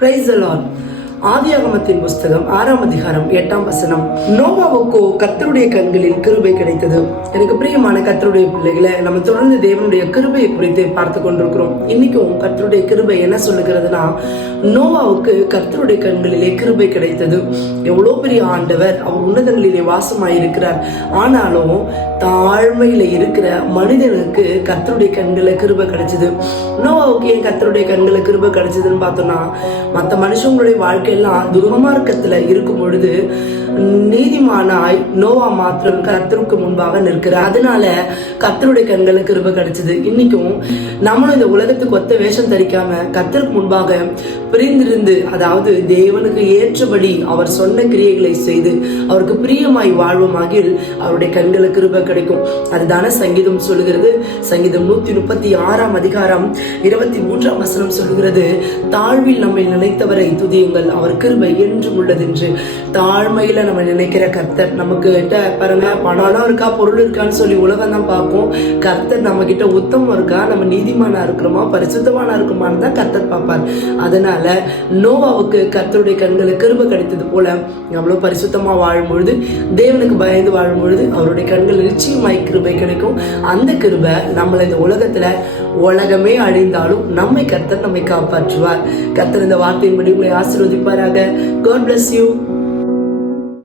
Praise the Lord. ஆதியாகமத்தின் புஸ்தகம் 6ஆம் அதிகாரம் 8ஆம் வசனம். நோவாவுக்கோ கர்த்தருடைய கண்களில் கிருபை கிடைத்தது. எனக்கு பிரியமான கர்த்தருடைய பிள்ளைகளை, நம்ம தொடர்ந்து தேவனுடைய கிருபையை குறித்து பார்த்து கொண்டிருக்கிறோம். இன்னைக்கும் கர்த்தருடைய கிருபை என்ன சொல்லுகிறதுனா, நோவாவுக்கு கர்த்தருடைய கண்களிலே கிருபை கிடைத்தது. எவ்வளவு பெரிய ஆண்டவர், அவர் உன்னதங்களிலே வாசமாயிருக்கிறார். ஆனாலும் தாழ்மையில இருக்கிற மனிதனுக்கு கர்த்தருடைய கண்களை கிருபை கிடைச்சது. நோவாவுக்கு ஏன் கர்த்தருடைய கண்களை கிருபை கிடைச்சதுன்னு பார்த்தோம்னா, மற்ற மனுஷங்களுடைய வாழ்க்கையெல்லாம் துர்மார்க்கத்துல இருக்கும் பொழுது நீதிமானாய் நோவா மாத்திரம் கர்த்தருக்கு முன்பாக நிற்கிறார். அதனால கர்த்தருடைய கண்களை கிருபை கிடைச்சது. இன்னைக்கும் நம்மளும் இந்த உலகத்துக்கு ஒத்த வேஷம் தரிக்காம கர்த்தருக்கு முன்பாக பிரிந்திருந்து, அதாவது தேவனுக்கு ஏற்றபடி அவர் சொன்ன கிரியைகளை செய்து அவருக்கு பிரியமாய் வாழ்வமாகில் அவருடைய கண்களை கிருபை கிடைக்கும். அதுதான சங்கீதம் சொல்லுகிறது. சங்கீதம் 136ஆம் அதிகாரம் 23ஆம் வசனம் சொல்லுகிறது, தாழ்வில் நம்மை நினைத்தவரை துதியுங்கள், அவர் கிருபை என்றும் உள்ளது என்று. தாழ்மையில நம்ம நினைக்கிற கர்த்தர் நமக்கு கிட்ட பாருங்க, பணம் இருக்கா பொருள் இருக்கான்னு சொல்லி உலகம் தான் பார்ப்போம். கர்த்தர் நம்ம கிட்ட உத்தமம் இருக்கா, நம்ம நீதிமானா இருக்கிறோமா, பரிசுத்தமானா இருக்குமான்னு தான் கர்த்தர் பார்ப்பார். அதனால நோவாவுக்கு கர்த்தருடைய கண்களுக்கு கிருபை கிடைத்தது போல நம்மளும் பரிசுத்தமா வாழும் பொழுது, தேவனுக்கு பயந்து வாழும் பொழுது அவருடைய கண்கள் நிச்சயமாய் கிருபை கிடைக்கும். அந்த கிருபை நம்மள இந்த உலகத்துல உலகமே அழிந்தாலும் நம்மை கர்த்தர் நம்மை காப்பாற்றுவார். கர்த்தர் இந்த வார்த்தையின்படி உங்களை ஆசீர்வதிப்பாராக. God bless you.